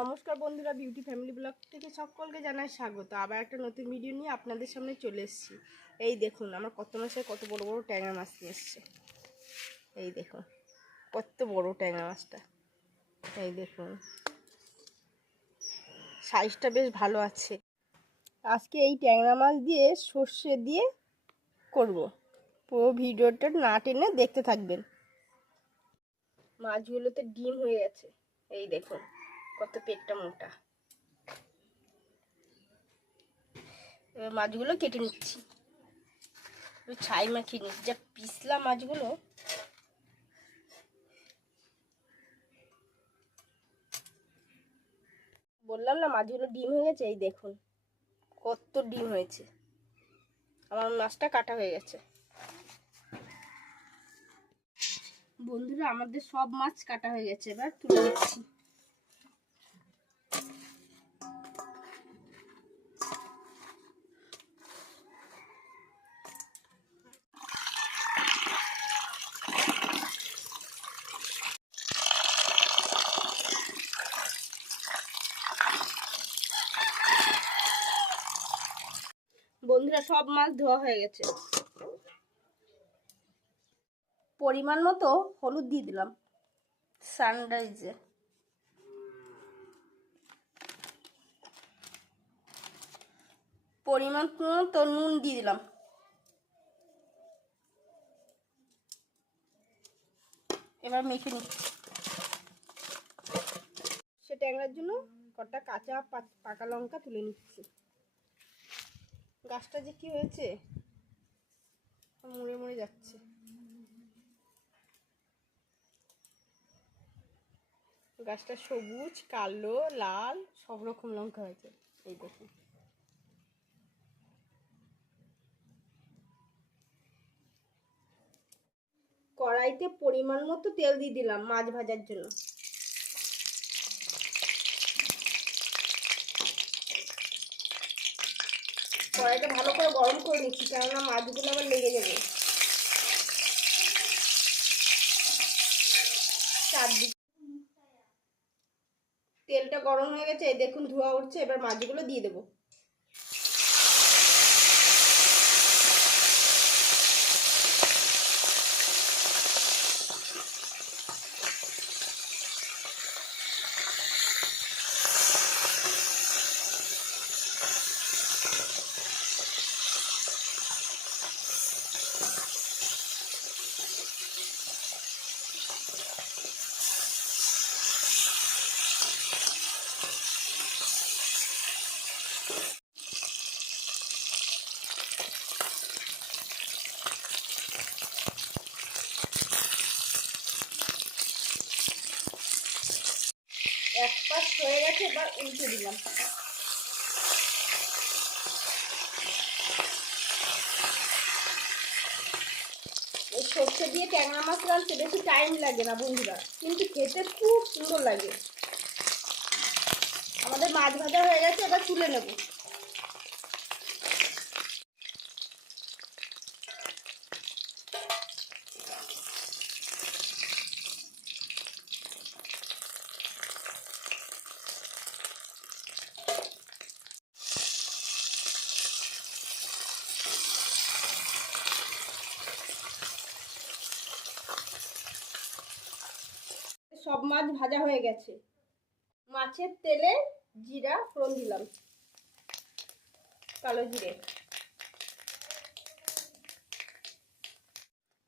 নমস্কার বন্ধুরা beauty family blog থেকে সকলকে জানাই স্বাগত। আবার একটা নতুন ভিডিও নিয়ে আপনাদের সামনে চলে এসেছি। এই দেখুন, আমার কত মাসে কত বড় বড় ট্যাংরা মাছ নিয়ে এসছে। এই দেখুন, কত বড় ট্যাঙা মাছটা। এই দেখুন সাইজটা বেশ ভালো আছে। আজকে এই ট্যাংরা মাছ দিয়ে সর্ষে দিয়ে করব। পুরো ভিডিওটা না টেনে দেখতে থাকবেন। মাছগুলোতে ডিম হয়ে গেছে। এই দেখুন কত পেটটা মোটা। এবার মাছগুলো কেটে নিচ্ছি। ছাই মাখিয়ে নিচ্ছি। যা পিছলা মাছগুলো, বললাম না মাছগুলো ডিম হয়ে গেছে? এই দেখুন, কত ডিম হয়েছে। আমার মাছটা কাটা হয়ে গেছে। বন্ধুরা, আমাদের সব মাছ কাটা হয়ে গেছে। এবার তুলে নিচ্ছি। বন্ধুরা, সব মাছ ধোয়া হয়ে গেছে। পরিমাণ মতো হলুদ দিয়ে দিলাম সানরাইজে। পরিমাণ মতো নুন দিয়ে দিলাম। এবার মেখে নিচ্ছি সে ট্যাংরার জন্য কটা কাঁচা পাকা লঙ্কা তুলে নিচ্ছি। গাছটা যে কি হয়েছে? মরে মরে যাচ্ছে। গাছটা সবুজ, কালো, লাল, সব রকম লঙ্কা হয়েছে। এই দেখুন। কড়াইতে পরিমাণ মতো তেল দিয়ে দিলাম মাছ ভাজার জন্য। কড়াইটা ভালো করে গরম করে নিচ্ছি, কেননা মাছগুলো আবার লেগে যাবে। চারদিকে তেলটা গরম হয়ে গেছে দেখুন ধোয়া উঠছে, এবার মাছগুলো দিয়ে দেবো। এক পাশ হয়ে গেছে, এবার উল্টে দিলাম। এই সর্ষে দিয়ে ট্যাংরা মাছ রাঁধতে বেশি টাইম লাগে না বন্ধুরা, কিন্তু খেতে খুব সুন্দর লাগে। আমাদের মাছ ভাজা হয়ে গেছে, এবার তুলে নেব। সব মাছ ভাজা হয়ে গেছে। মাছের তেলে জিরা ফোড়ন দিলাম। কালো জিরে।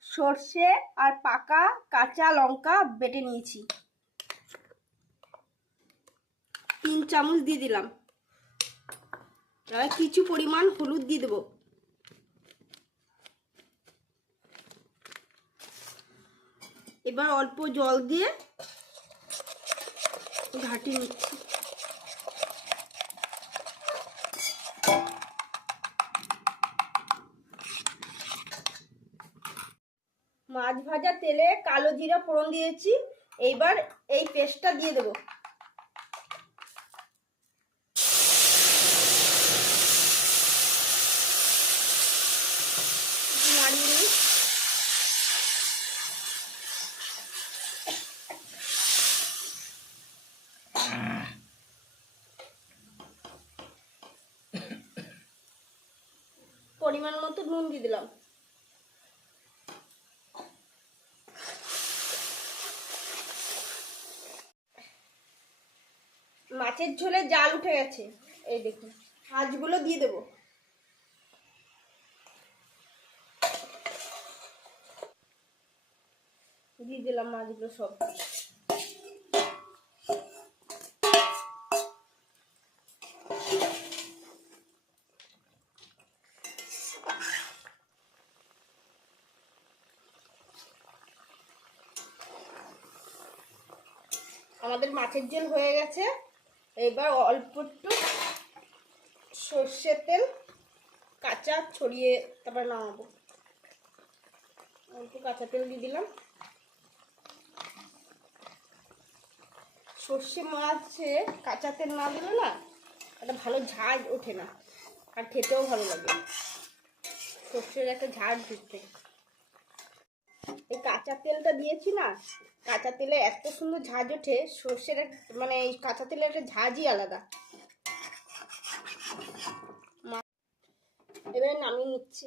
সর্ষে আর পাকা কাঁচা লঙ্কা বেটে নিয়েছি। তিন চামচ দিয়ে দিলাম। কিছু পরিমাণ হলুদ দিয়ে দেবো। এবার অল্প জল দিয়ে ঘাটি নিচ্ছি। মাছ ভাজা তেলে কালো জিরা ফোড়ন দিয়েছি। এইবার এই পেস্টটা দিয়ে দেবো একটু নাড়িয়ে নিই পরিমাণ মতো নুন দিয়ে দিলাম। মাছের ঝোলে জাল উঠে গেছে। এই দেখুন, মাছগুলো দিয়ে দেবো। দিয়ে দিলাম মাছগুলো সব। আমাদের মাছের ঝোল হয়ে গেছে। এবার অল্প একটু সর্ষের তেল, কাঁচা ছড়িয়ে তারপর নামাবো। অল্প কাঁচা তেল দিয়ে দিলাম। সর্ষে মাছে কাঁচা তেল না দিলে না একটা ভালো ঝাঁজ ওঠে না, আর খেতেও ভালো লাগে। সর্ষের একটা ঝাঁজ ঢুকতে কাঁচা তেলটা দিয়েছি না, কাঁচা তেলে এত সুন্দর ঝাঁজ ওঠে, সর্ষের মানে এই কাঁচা তেলের একটা ঝাঁজই আলাদা। এবারে নামিয়ে নিচ্ছি।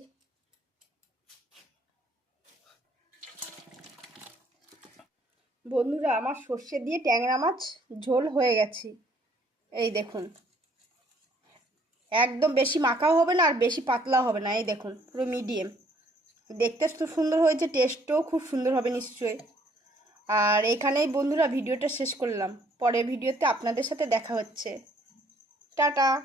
বন্ধুরা, আমার সর্ষে দিয়ে ট্যাংরা মাছ ঝোল হয়ে গেছে। এই দেখুন। একদম বেশি মাখাও হবে না আর বেশি পাতলা হবে না, এই দেখুন, পুরো মিডিয়াম। দেখতে তো সুন্দর হয়েছে টেস্টও খুব সুন্দর হবে নিশ্চয়ই। আর এখানেই বন্ধুরা, ভিডিওটা শেষ করলাম। পরের ভিডিওতে আপনাদের সাথে দেখা হচ্ছে। টাটা!